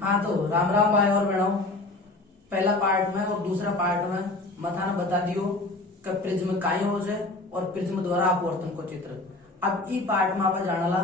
हाँ तो राम राम भाई और बहनों। पहला पार्ट में और दूसरा पार्ट में मथाना बता दियो कि प्रिज्म काय हो जाए और प्रिज्म द्वारा अपवर्तन को चित्र। अब ई पार्ट में आप जानला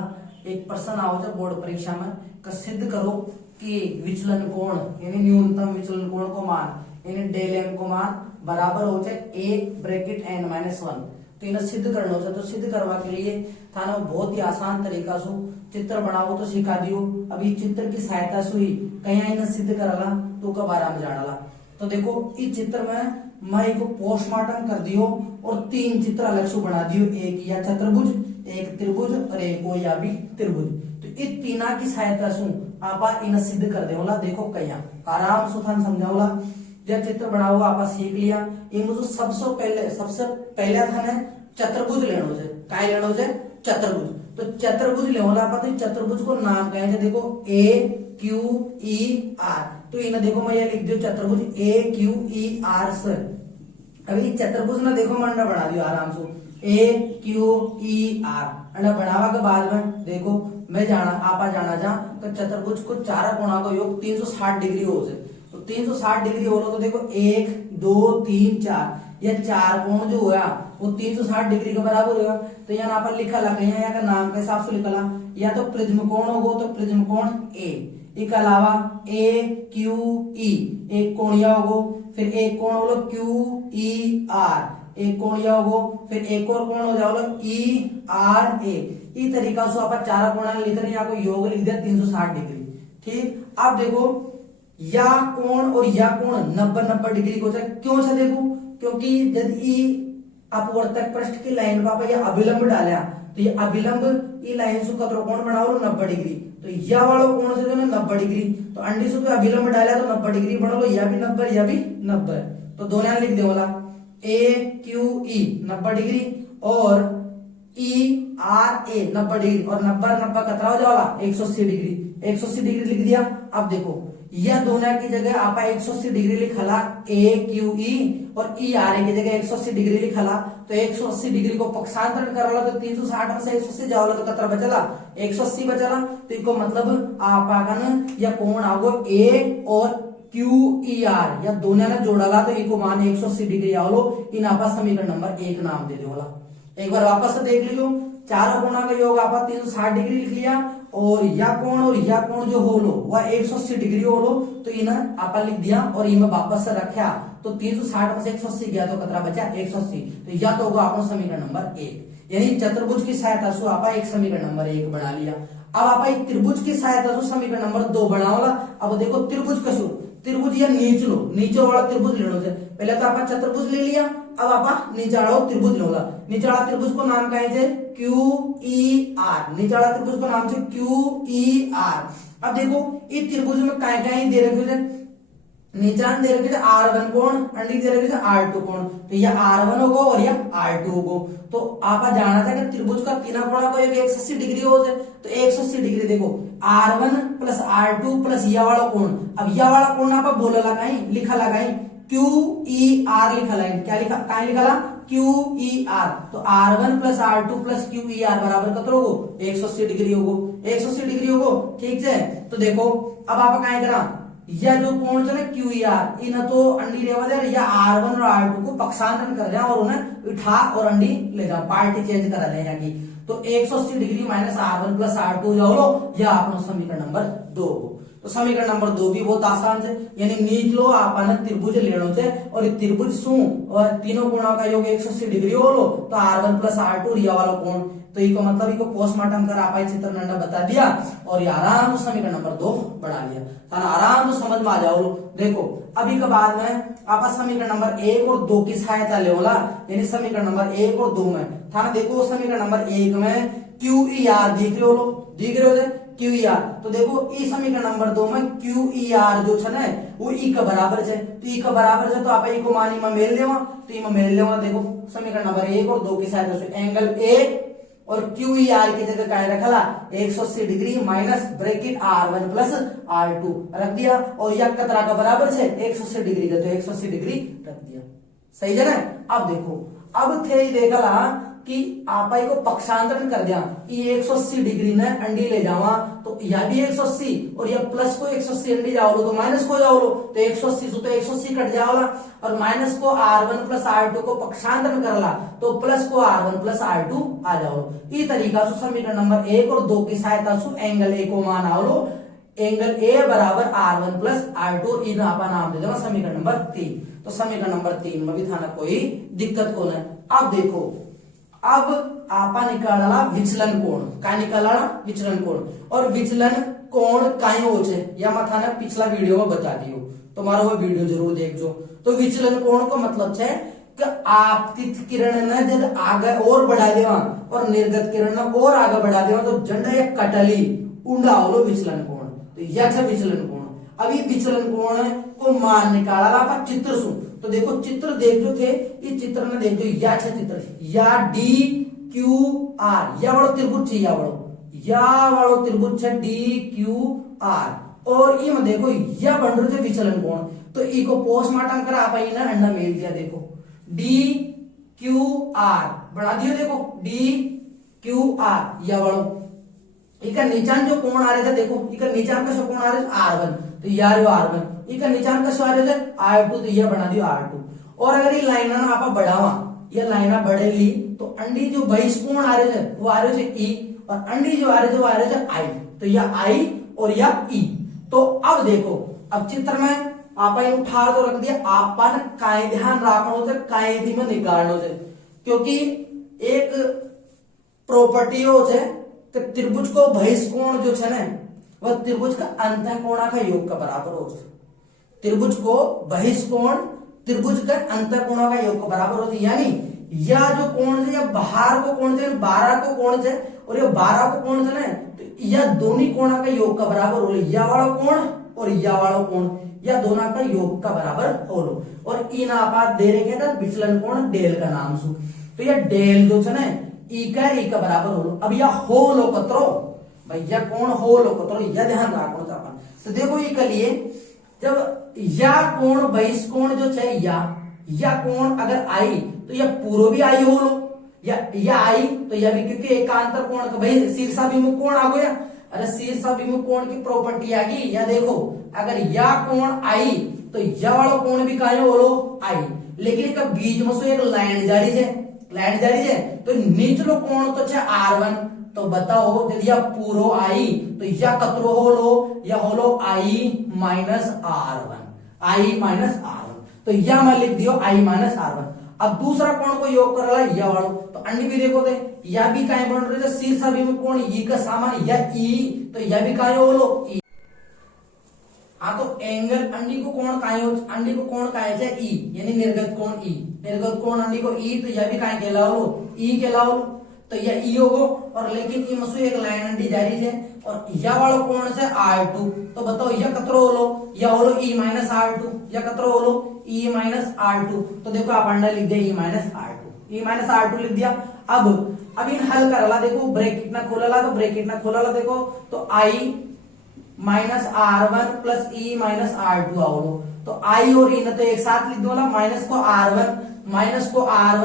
एक प्रश्न आओ जाए बोर्ड परीक्षा में कि सिद्ध करो कि विचलन कोण यानी न्यूनतम विचलन कोण को मान यानी डेल एम को मान बराबर हो जाए A bracket N minus one. तो इन्हें सिद्ध करना हो जाए। तो सिद्ध करवा के लिए थाना बहुत ही आसान तरीका से चित्र बनाओ तो सिखा दियो। अभी चित्र की सहायता से ही कहीं इन्हें सिद्ध करला तो कब आराम जानला। तो देखो इस चित्र में मैं एक पोस्टमार्टम कर दियो और तीन चित्र अलग से बना दियो, एक या चतुर्भुज, एक त्रिभुज और एक हो या भी त्रिभुज। तो इस तीना की सहायता से आप इन्हें सिद्ध कर देवला। देखो कहीं आराम से थान समझाओला। जब चित्र बनाओ आप सीख लिया। इनमें जो सबसे पहले था चतुर्भुज लेनो से काय लेनो से चतुर्भुज। तो चतुर्भुज लेवला आप चतुर्भुज को नाम कहेंगे। देखो ए क्यू ई आर। तो इन्हें देखो मैं ये लिख दियो चतुर्भुज ए क्यू ई आर सर। अभी चतुर्भुज ना देखो मैं बना दियो आराम से ए क्यू ई आर। बनावा के बाद में देखो मैं जाना आपा जाना जा तो चतुर्भुज को चार कोणा का योग 360 डिग्री हो जाए। तो 360 डिग्री हो तो देखो 1 2 3 4 ये चार कोण जो हुआ वो 360 डिग्री के बराबर होगा। तो यहाँ पर लिखा लगा यहाँ का नाम के हिसाब से लिखला या तो प्रिज्म कोण होगा तो प्रिज्म कोण ए। इसके अलावा ए क्यू ई एक कोणिया होगो, फिर एक कोण होगा क्यू ई आर एक कोणिया होगो, फिर एक और कोण हो जाओ ई आर ए। इस तरीका से आप चार कोणा लिख रहे यहाँ को योग लिख दिया 360 डिग्री। ठीक, अब देखो या कोण और या कोण 90 डिग्री को जाए। क्यों से देखो क्योंकि यदि अपवर्तक पृष्ठ की लाइन पर ये अभिलंब डाला तो ये अभिलंब ई लाइन से कतरो कोण बनाओ 90 डिग्री। तो या वालों कोण से जो ना 90 डिग्री तो अंडी से अभिलंब डाला तो 90 डिग्री बना लो या भी 90। तो दोनों लिख दे वाला ए क्यू ई 90 डिग्री और ई आर ए 90 डिग्री और 90 कतरा हो जाएगा 180 डिग्री। 180 डिग्री लिख दिया। अब देखो यह दोनों की जगह आप 180 डिग्री लिखला ए क्यू ई और ई आर ए की जगह 180 डिग्री लिखला। तो 180 डिग्री को पक्षांतरण करला तो 360 में से 180 जाओला तो कतरा बचला 180 बचला। तो इसको मतलब आप या कोण आओ ए और क्यू ई आर या दोनों ने जोड़ला तो इको मान 180 डिग्री आओ। इन आपा समीकरण नंबर 1 नाम दे देला। एक बार वापस से देख लियो चारों कोणा का योग आप 360 डिग्री लिख लिया और या कोण जो हो लो वह 180 डिग्री हो लो। तो इन्हें आप लिख दिया और इनमें वापस से रखा तो 360 में से 180 गया तो कतरा बचा 180। तो या तो होगा आपको समीकरण नंबर 1 यानी चतुर्भुज की सहायता से आप एक समीकरण नंबर 1 बना लिया। अब आप एक त्रिभुज की सहायता से समीकरण नंबर 2 बनाओला। अब देखो त्रिभुज कसो त्रिभुज या नीचे वाला त्रिभुज लेना है। पहले तो आप चतुर्भुज ले लिया। अब आप नीचे वाला त्रिभुज लोला। नीचे वाला त्रिभुज को नाम कहेंगे क्यू ई आर। नीचे वाला त्रिभुज को नाम से क्यू ई आर। अब देखो इस त्रिभुज में कहीं दे रखे थे नीचान दे रखे थे R1 कोण अंडी दे रखे थे R2 कोण। तो यह R1 होगा और यह R2 होगा। तो आप जाना था कि त्रिभुज का तीना कोणा को 180 डिग्री हो जाए। तो 180 डिग्री देखो R1 प्लस R2 प्लस यह वाला कोण। अब यह वाला कोण आप बोला लगाई लिखा लगाई क्यू ई आर लिखा लाइन क्या लिखा कहीं लिखा ला क्यू ई आर। तो R1 plus R2 plus Q E R बराबर कतरो हो 180 डिग्री होगो 180 डिग्री होगो। ठीक है, तो देखो अब आप कहीं करा या जो कोण है क्यू ई आर इन तो अंडी रेवा दे या R1 और R2 को पक्षांतरण कर दिया और उन्हें उठा और अंडी ले जाओ पार्टी चेंज करा दे यहाँ की। तो 180 degree minus R1 plus R2 जाओ लो या अपना समीकरण नंबर 2 हो। तो समीकरण नंबर 2 भी बहुत आसान है यानी नीच लो आपने त्रिभुज लेनो है और त्रिभुज शू और तीनों कोणों का योग 180 डिग्री हो लो तो R1 प्लस R2 रिया वाला कोण। तो इको मतलब इको पोस्टमार्टम कर आप चित्र नंबर बता दिया और ये आराम से समीकरण नंबर 2 बना लिया। थाना आराम से समझ में आ जाओ। देखो अभी के बाद में आप समीकरण नंबर 1 और 2 की सहायता लेवला यानी समीकरण नंबर 1 और 2 में थाना देखो समीकरण नंबर 1 में क्यू ई आर दिख रहे हो क्यू ई आर। तो देखो ई समीकरण नंबर 2 में क्यू ई आर जो है वो ई का बराबर है। तो ई का बराबर है तो आप ई को मान में मेल लेवा। तो ई में मेल लेवा। देखो समीकरण नंबर 1 और 2 की सहायता से एंगल ए और क्यू ई आर की जगह क्या रखला 180 degree minus bracket R1 plus R2 रख दिया और यह कतरा का बराबर है 180 डिग्री का। तो 180 डिग्री रख दिया। सही है ना। अब देखो अब थे देखला कि आपा को पक्षांतरण कर दिया, ये 180 डिग्री ने अंडी ले जावा तो यह भी 180 और यह प्लस को 180 अंडी जाओ तो माइनस को जाओ तो 180 तो 180 कट जाओला और माइनस को R1 प्लस R2 को पक्षांतरण करला तो प्लस को R1 प्लस R2 आ जाओ। इस तरीका से समीकरण नंबर 1 और 2 की सहायता से एंगल ए को मान आओ, एंगल ए बराबर R1 प्लस R2 इन आपा नाम दे देना समीकरण नंबर 3। तो समीकरण नंबर 3 में भी थाना कोई दिक्कत को नहीं। अब देखो, अब आपा निकाला विचलन कोण, क्या निकाला विचलन कोण, और विचलन कोण काई हो छे या मैं थाने पिछला वीडियो में बता दियो, तुम्हारा वो वीडियो जरूर देखो। तो विचलन कोण को मतलब छे कि आपतित किरण ने जब आगे और बढ़ा देवा और निर्गत किरण ने और आगे बढ़ा देवा तो जंडा एक कटली उंडा होलो विचलन कोण। तो यह छे विचलन कोण। अभी विचलन कोण को मान निकाला आपा चित्र सु। तो देखो चित्र देखो थे, इस चित्र में देखो या छे चित्र या डी क्यू आर, या वालो त्रिभुज छे, या वालो त्रिभुज छे डी क्यू आर और इम देखो या बन रहे थे विचलन कोण। तो इको पोस्टमार्टम करा आप ना अंडा मेल दिया, देखो डी क्यू आर बढ़ा दियो, देखो डी क्यू आर या वालो इका नीचान जो कोण आ रहे थे, देखो इका नीचान का जो कोण आ रहे थे R1 तो यार यो R1, इका नीचान का जो आ रहे थे R2 तो यह बना दियो R2। और अगर ये लाइना ना आपा बढ़ावा, ये लाइना बढ़ेली तो अंडी जो बहिष कोण आ रहे थे वो आ रहे थे E और अंडी जो आ रहे थे वो आ रहे थे I, तो यह I और यह E। तो अब देखो, अब चित्र में आपा इन उठा तो रख दिया, आपा ने काय ध्यान रखनो से काय दी में निकालनो से, क्योंकि एक प्रॉपर्टी हो छे कि त्रिभुज को बहिष कोण जो छे ने वह त्रिभुज का अंतः कोणा का योग का बराबर हो छे। त्रिभुज को बहिष कोण त्रिभुज का अंतः कोणा का योग का बराबर हो छे, यानी या जो कोण है या बाहर को कोण है 12 को कोण है और ये 12 को कोण है ना तो यह दोनों कोणा का योग का बराबर हो, या वाला कोण और या वाला कोण या दोनों का योग का बराबर हो लो। और इन आपा दे रखे था विचलन कोण डेल का नाम सु। तो यह डेल जो है ना ई का बराबर हो लो। अब यह हो लो कतरो भैया कोण हो लो कतरो, यह ध्यान रखो अपन। तो देखो ये के लिए जब या कोण बहिष कोण जो है या कोण अगर आई तो यह पूर्व भी आई हो लो, या आई तो यह भी, क्योंकि एकांतर कोण का भाई शीर्षाभिमुख कोण आ गया। अरे शीर्षाभिमुख कोण की प्रॉपर्टी आ गई, या देखो अगर या कोण आई तो यह वाला कोण भी काहे हो लो आई, लेकिन इसका बीच में से एक लाइन जारी है तो नीचलो कोण तो छे R1। तो बताओ यदि यह पूरो आई तो यह कतरो हो लो, यह हो लो I माइनस R1, तो यह मैं लिख दियो I माइनस R1। अब दूसरा कोण को योग कर रहा यह वालो, तो अंडी भी देखो थे यह भी काहे बन रहे थे शीर्षाभिमुख कोण ई का सामान या ई, तो यह भी काहे हो लो ई। हाँ तो एंगल अंडी को कोण काहे हो, अंडी को कोण काहे छे ई, यानी निर्गत कोण ई, निर्गत कोण अंडी को ई, तो यह भी काहे कहलाओ ई कहलाओ, तो यह ई होगो। और लेकिन ई मसु एक लाइन अंडी जारी है और यह वाला कोण से R2, तो बताओ यह कतरो होलो, यह होलो E माइनस R2, यह कतरो होलो E माइनस R2। तो देखो आप अंडा लिख दिया E माइनस R2 लिख दिया। अब इन हल करला, देखो ब्रैकेट ना खोलला तो ब्रैकेट ना खोलला, देखो तो I minus R1 plus E minus R2 आओ। तो I और E ना तो एक साथ लिख दो, माइनस को R1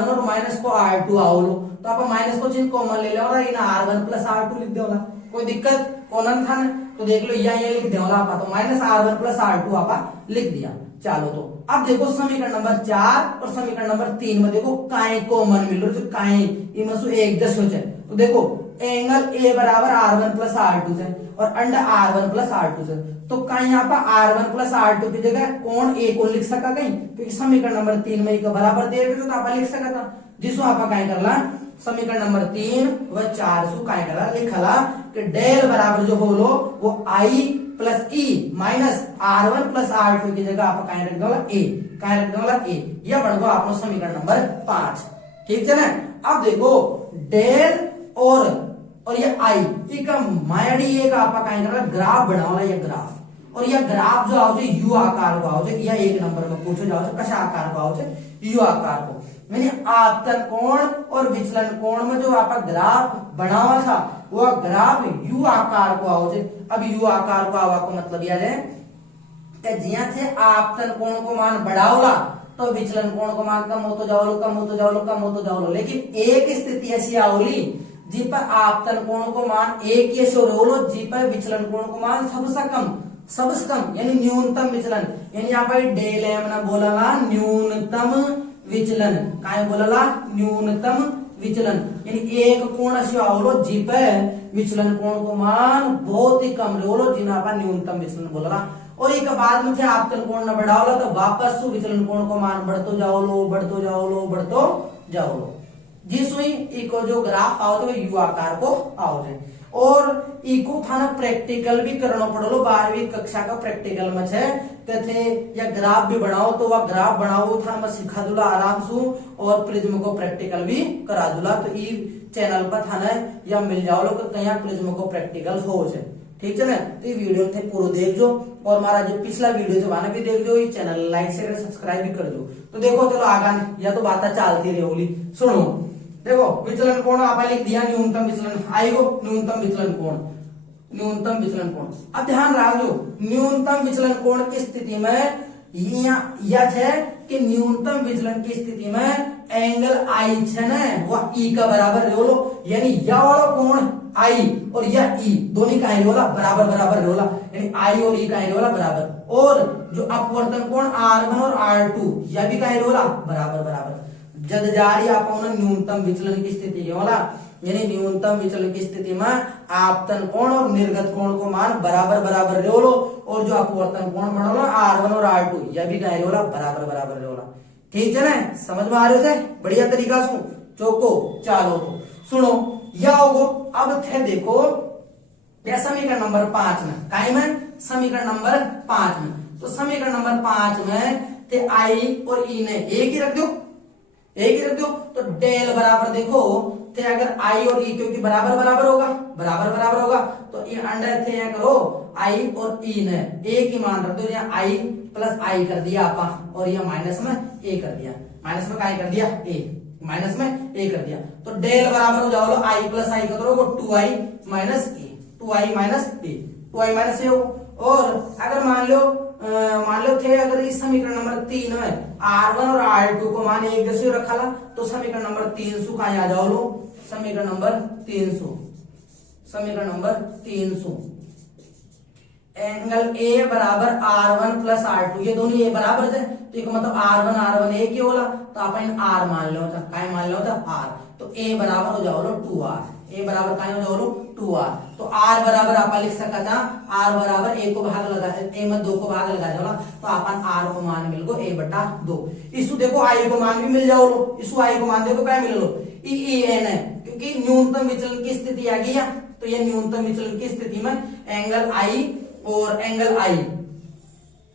और माइनस को R2 आओ। तो आप माइनस को चिन्ह कॉमन ले लो और इन R1 प्लस R2 लिख दो, कोई दिक्कत कॉमन था ना, तो देख लो ये लिख दो आपा, तो माइनस R1 प्लस R2 आपा लिख दिया। चलो तो अब देखो समीकरण नंबर 4 और समीकरण नंबर 3 में देखो काय कॉमन मिल रहा है, काय इमसु एक जस हो जाए। तो देखो एंगल ए बराबर R1 प्लस R2 से और अंडा R1 प्लस R2 से, तो कहीं यहाँ पर R1 प्लस R2 की जगह कोण ए को लिख सका कहीं, क्योंकि समीकरण नंबर 3 में एक बराबर दे रहे तो आप लिख सका था, जिसको आप कहीं करला समीकरण नंबर 3 व 4 सु कहीं करला लिखला कि डेल बराबर जो होलो वो I plus E minus R1 plus R2 की जगह आप कहीं रख दो ए, यह बन गया आपको समीकरण नंबर 5। ठीक है ना। अब देखो डेल और ये I का मायडी एक आपका कहीं करला ग्राफ बनाओला, ये ग्राफ और यह ग्राफ जो आओ यू आकार को आओ, यह एक नंबर में पूछो जाओ कशा आकार को आओ यू आकार को, यानी आपतन कोण और विचलन कोण में जो आपका ग्राफ बनावा था वह ग्राफ यू आकार को आओ। अब यू आकार को आवा को मतलब यह है कि जिया थे आपतन कोण को मान बढ़ाओला तो विचलन कोण को मान कम होतो जाओ कम होतो जाओ कम होतो जाओ। लेकिन एक स्थिति ऐसी आवली जी पर आपतन कोण को मान एक ही ऐसे रोलो जी पर विचलन कोण को मान सबसे कम यानी न्यूनतम विचलन, यानी यहाँ पर डेल एम ना बोला न्यूनतम विचलन, काय बोला न्यूनतम विचलन, यानी एक कोण ऐसी आवलो जी पर विचलन कोण को मान बहुत ही कम रोलो जी ना न्यूनतम विचलन बोला। और एक बाद में थे आपतन कोण न बढ़ाओ तो वापस विचलन कोण को मान बढ़तो जाओ लो जिस हुई इको जो ग्राफ आओ तो यू आकार को आओ जाए। और इको थाना प्रैक्टिकल भी करना पड़ो 12वीं कक्षा का प्रैक्टिकल में छे थे या ग्राफ भी बनाओ तो वह ग्राफ बनाओ था मैं सिखा दूला आराम से और प्रिज्म को प्रैक्टिकल भी करा दूला। तो ई चैनल पर थाना या मिल जाओ लोग कहीं प्रिज्म को प्रैक्टिकल हो जाए, ठीक है ना। तो ये वीडियो थे पूरा देख जो और हमारा जो पिछला वीडियो जो भी देख जो, ये चैनल लाइक शेयर सब्सक्राइब भी कर दो। तो देखो चलो आगा या तो बातें चलती रही सुनो। देखो विचलन कोण आप लिख दिया न्यूनतम विचलन आएगो न्यूनतम विचलन कोण। अब ध्यान रखो न्यूनतम विचलन कोण की स्थिति में यह है कि न्यूनतम विचलन की स्थिति में एंगल आई है ना वह ई का बराबर रेलो, यानी यह वाला कोण आई और यह ई दोनों का रेला बराबर रेला, यानी आई और ई का रेला बराबर। और जो अपवर्तन कोण R1 और R2 यह भी का रेला बराबर। जद जारी आप न्यूनतम विचलन की स्थिति के वाला, यानी न्यूनतम विचलन की स्थिति में आपतन कोण और निर्गत कोण को मान बराबर रेलो, और जो अपवर्तन कोण बनो R1 और R2 यह भी का रेला बराबर रेला, ठीक है ना। समझ में आ रहे थे बढ़िया तरीका से चौको चालो। तो सुनो या होगो अब थे देखो समीकरण नंबर 5 में काई में समीकरण नंबर 5 में, तो समीकरण नंबर 5 में थे आई और ई ने एक ही रख दो तो डेल बराबर देखो थे अगर आई और ई क्योंकि बराबर होगा तो ये अंडर थे करो आई और ई ने एक ही मान रख दो, यहाँ आई प्लस आई कर दिया आपा और यह माइनस में ए कर दिया, माइनस में काय कर दिया ए, माइनस में ए कर दिया। तो डेल बराबर हो जाओ आई प्लस आई कर दो 2i माइनस ए, 2i माइनस ए हो। और अगर मान लो थे अगर इस समीकरण नंबर 3 में R1 और R2 को मान एक जैसे रखा ला तो समीकरण नंबर 300 कहा आ जाओ लो, समीकरण नंबर 300 एंगल ए बराबर R1 प्लस R2 ये दोनों ए बराबर है तो एक मतलब R1 एक ही होला तो अपन R मान लो था, काय मान लो था R, तो ए बराबर हो जाओ लो 2R, ए बराबर काय हो जाओ लो 2R। तो R बराबर आप लिख सका था R बराबर ए को भाग लगा ए में 2 को भाग लगा जाओ तो अपन R को मान मिल गो a बटा 2। इसु देखो I को मान भी मिल जाओ लो, इसु I को मान देखो क्या मिल लो ई एन है क्योंकि न्यूनतम विचलन की स्थिति आ गई है। तो ये न्यूनतम विचलन की स्थिति में एंगल I और एंगल I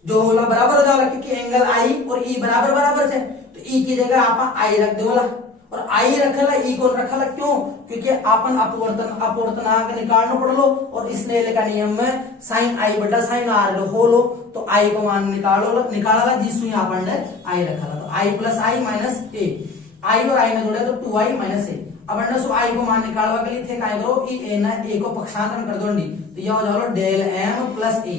जो होला बराबर हो जाएगा क्योंकि एंगल I और E बराबर है तो E की जगह आप I रख दो और I रखला E को रखला क्यों, क्योंकि अपन अपवर्तनांक निकालना पड़ लो और स्नेल का नियम में साइन I बटा साइन R हो लो तो I को मान निकाला जिसमें अपन ने I रखला तो I plus I minus A, I और I ने जोड़े तो 2i माइनस ए। अब अंडर सो I को मान निकालवा के लिए थे काय करो ई ए ना ए को पक्षांतरण कर दो तो यह हो जाओ डेल m प्लस ए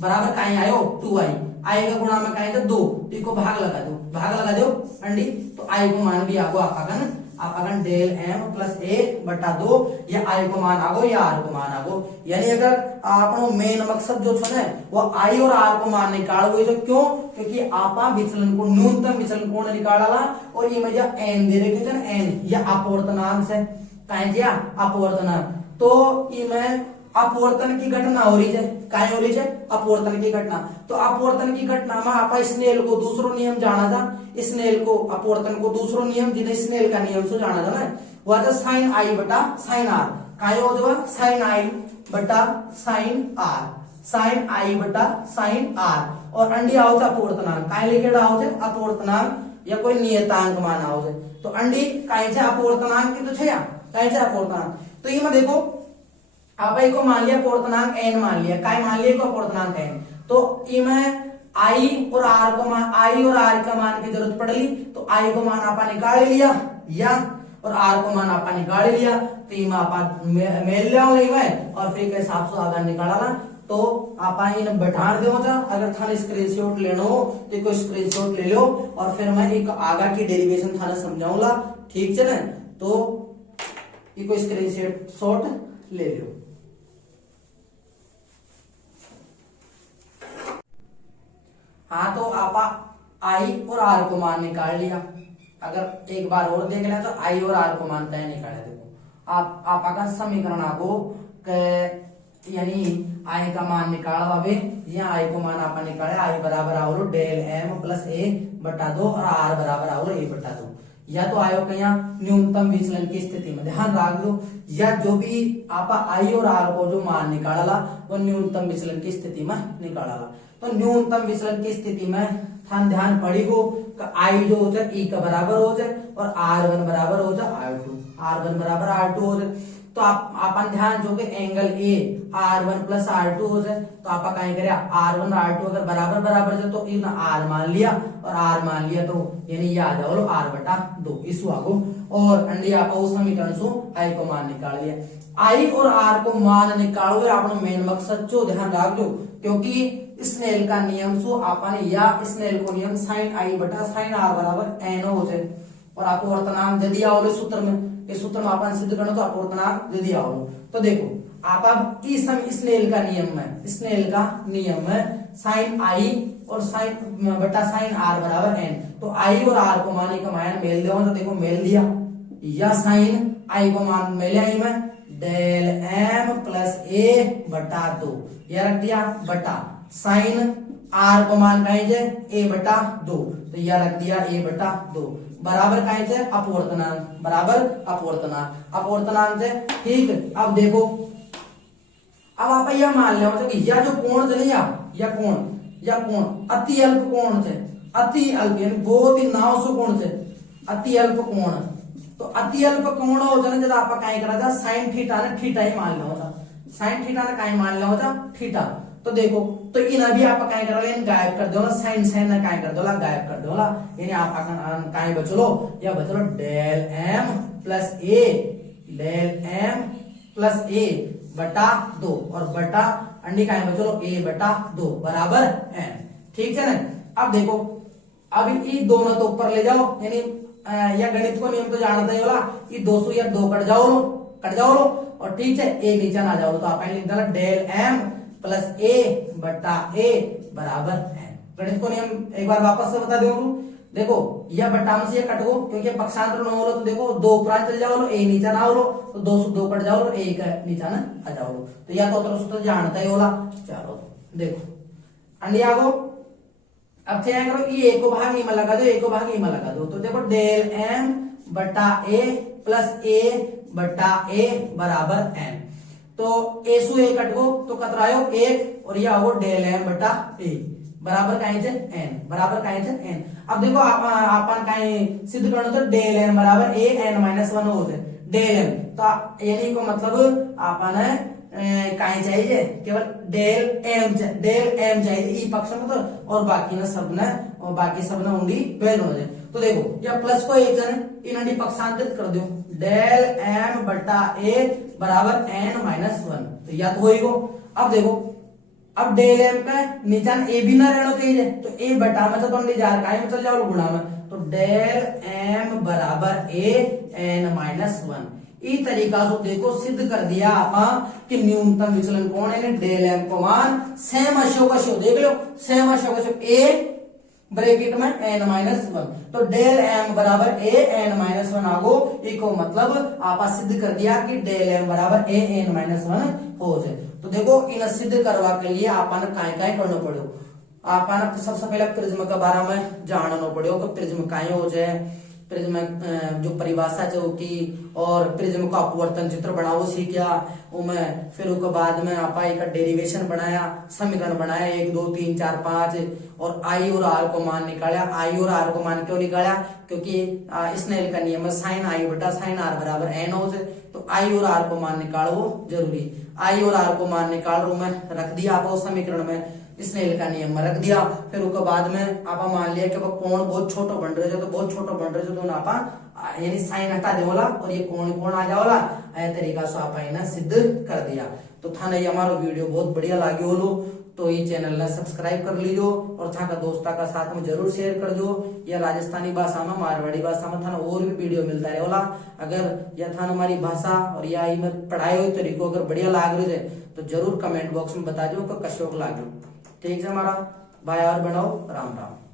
बराबर काय आयो 2i, I का गुणा में काय तो 2 तो इको भाग लगा दो अंडी तो I को मान भी आगो आपागन डेल m प्लस ए बटा 2 या I को मान आगो या R को मान आगो। यानी अगर आपनो मेन मकसद जो छे वो I और R को मान निकालबो तो क्यों, क्योंकि आपा विचलन को न्यूनतम विचलन कोण निकालला और ये में जो n दे रखे छे n या अपवर्तनांक से काय जे अपवर्तनांक तो इमें अपवर्तन की घटना हो रही है, काय हो रही है अपवर्तन की घटना। तो अपवर्तन की घटना में आप स्नेल को दूसरो नियम जाना था, स्नेल को अपवर्तन को दूसरो नियम जिन्हें स्नेल का नियम से जाना था ना वह था साइन I बटा साइन R, काय हो जाएगा साइन I बटा साइन R, साइन I बटा साइन R और अंडी आओ था अपवर्तनांक काय लिखे आओ थे अपवर्तनांक या कोई नियतांक मान आओ थे तो अंडी काय छे अपवर्तनांक की तो छे काय छे अपवर्तनांक। तो ये में देखो आप को मान लिया अपवर्तनांक n मान लिया, काय मान लिया को अपवर्तनांक n, तो इमें I और R का मान की जरूरत पड़ ली तो I को मान आपा निकाल लिया या और R को मान आपा निकाल लिया तो इमें आपा मेल लिया और फिर के हिसाब से आगे निकाला तो आप इन बैठाण दो। अगर थाने स्क्रीनशॉट लेना हो तो कोई स्क्रीनशॉट ले लो और फिर मैं एक आगा की डेरिवेशन थाने समझाऊंगा, ठीक है ना। तो ये कोई स्क्रीनशॉट ले लो। हाँ, तो आप आई और आर को मान निकाल लिया। अगर एक बार और देख लें तो आई और आर को मान क्या निकाले। देखो आप का समीकरण आपको यानी आई का मान निकाला भाभी, यहाँ आई को मान आप निकाले। आई बराबर आओ डेल एम प्लस ए बटा 2 और आर बराबर आओ ए बटा 2। या तो आयो कहीं न्यूनतम विचलन की स्थिति में ध्यान रख दो, या जो भी आप आई और आर को जो मान निकाला वो न्यूनतम विचलन की स्थिति में निकाला। तो न्यूनतम विचलन की स्थिति में ध्यान पड़ी हो आई जो हो जाए ई का बराबर हो जाए और R1 बराबर हो जाए R2, R1 बराबर R2 हो जाए। तो आप ध्यान जो angle A R1 plus R2 हो जाए। तो आप कहीं करे R1 और R2 अगर बराबर बराबर जाए तो इन R मान लिया और R मान लिया, तो यानी ये आ जाओ R बटा 2 इसु आगो। और अंडी आप उस समीकरण से आई को मान निकाल लिया। आई और आर को मान निकालो आपनो मेन मकसद जो ध्यान रख दो, क्योंकि स्नेल का नियम सो आपने या स्नेल को नियम साइन आई बटा साइन आर बराबर एन हो जाए। और अपवर्तनांक यदि आओ सूत्र में, इस सूत्र में अपन सिद्ध करना तो अपवर्तनांक यदि आओ। तो देखो आप इस स्नेल का नियम है, स्नेल का नियम है साइन आई और साइन बटा साइन आर बराबर एन। तो आई और आर को मान का मान मेल दो, तो देखो मेल दिया, या साइन आई को मान मेले आई में डेल एम प्लस ए बटा 2 यह रख दिया बटा साइन आर को मान कहीं ए बटा 2, तो यह रख दिया ए बटा 2 बराबर कहीं अपवर्तनांक, बराबर अपवर्तनांक, अपवर्तनांक से ठीक। अब देखो अब आप यह मान लो कि यह जो कोण है या कोण अति अल्प कोण से, अति अल्प यानी बहुत ही नाव से कोण से अति अल्प कोण। तो अति अल्प कोण हो जाए जब आप कहीं करा था साइन थीटा ने थीटा ही मान लो था, साइन थीटा ने कहीं मान लो था थीटा। तो देखो तो इन अभी आप कहीं कर लो गायब कर दो, साइन साइन ने कहीं कर दो गायब कर दो, यानी आप कहीं बचलो या बचलो डेल एम प्लस ए, डेल एम प्लस ए बटा 2 और बटा अंडी कहीं बचलो ए बटा 2 बराबर एन, ठीक है ना। अब देखो अब ये दोनों तो ऊपर ले जाओ, यानी या गणित को नियम तो जानते ही होला, ये 200 या 2 कट जाओ लो और ठीक है ए नीचे ना जाओ। तो आप लिख देना डेल एम प्लस ए बटा ए बराबर एन। गणित को नियम एक बार वापस से बता दो। देखो यह बटा में से कट गो, क्योंकि पक्षांतर न हो तो देखो 2 ऊपर चल जाओ लो, ए नीचे ना हो लो, तो 2 से 2 कट जाओ लो, ए का नीचे ना आ जाओ लो। तो या तो सूत्र जानता ही होला। चलो देखो अंडी आगो अब क्या करो ये ए को भाग ई में लगा दो, ए को भाग ई में लगा दो। तो देखो डेल एम बटा ए प्लस ए बटा ए बराबर एन। तो ए सु ए कट गो तो कतरायो 1 और यह हो डेल एम बटा ए बराबर कहीं से एन, बराबर कहीं से एन। अब देखो अपन कहीं सिद्ध करना तो डेल एम बराबर ए एन माइनस 1 हो जाए डेल एम। तो यानी को मतलब अपन कहीं चाहिए केवल डेल एम चाहिए ई पक्ष में, तो और बाकी ना सब ने और बाकी सब ने उंडी भेज हो जाए। तो देखो या प्लस को एक जन इन अंडी पक्षांतरित कर दो, डेल एम बटा ए बराबर एन माइनस 1, तो या तो होइगो। अब देखो अब डेल एम का नीचा ए भी ना रहना चाहिए, तो ए बटा में तो अंडी जार का में चल जाओ गुणा में, तो डेल एम बराबर ए एन माइनस 1। इस तरीका से देखो सिद्ध कर दिया आप कि न्यूनतम विचलन कौन है, डेल एम को मान सेम अशो का शो देख लो, सेम अशो का शो ए ब्रैकेट में एन माइनस 1, तो डेल एम बराबर ए एन माइनस 1 आगो। इको मतलब आप सिद्ध कर दिया कि डेल एम बराबर ए एन माइनस 1 हो जाए। तो देखो इन सिद्ध करवा के लिए आपन काय करना पड़ो, आपन सबसे पहले प्रिज्म के बारे में जानना पड़ो कि प्रिज्म काय हो जाए, प्रिज्म जो परिभाषा जो की और प्रिज्म का अपवर्तन चित्र बनाओ सीखा उमें, फिर उसके बाद में आप एक डेरिवेशन बनाया, समीकरण बनाया 1 2 3 4 5 और आई और आर को मान निकाला। आई और आर को मान क्यों निकाला, क्योंकि स्नेल का नियम है साइन आई बटा साइन आर बराबर एन हो जाए। तो आई और आर को मान निकालो जरूरी, आई और आर को मान निकाल रू में रख दिया आप उस समीकरण में, स्नेल का नियम में रख दिया। फिर उसके बाद में आप मान लिया कि वो कोण बहुत छोटो बन रहे हो, तो बहुत छोटो बन रहे हो तो आप यानी साइन हटा देवला और ये कोण कोण आ जाओला, ऐसे तरीका से आप इन्हें सिद्ध कर दिया। तो थाने ये हमारा वीडियो बहुत बढ़िया लागे होलो तो ये चैनल ने सब्सक्राइब कर लीजो और था का दोस्ता का साथ में जरूर शेयर कर दो। या राजस्थानी भाषा में मारवाड़ी भाषा में थाना और भी वीडियो मिलता रहे वाला। अगर यह थाना हमारी भाषा और या में पढ़ाई हुई तरीको अगर बढ़िया लाग रही है तो जरूर कमेंट बॉक्स में बता दो कशोक लागे। ठीक है हमारा भाई और बनाओ। राम राम।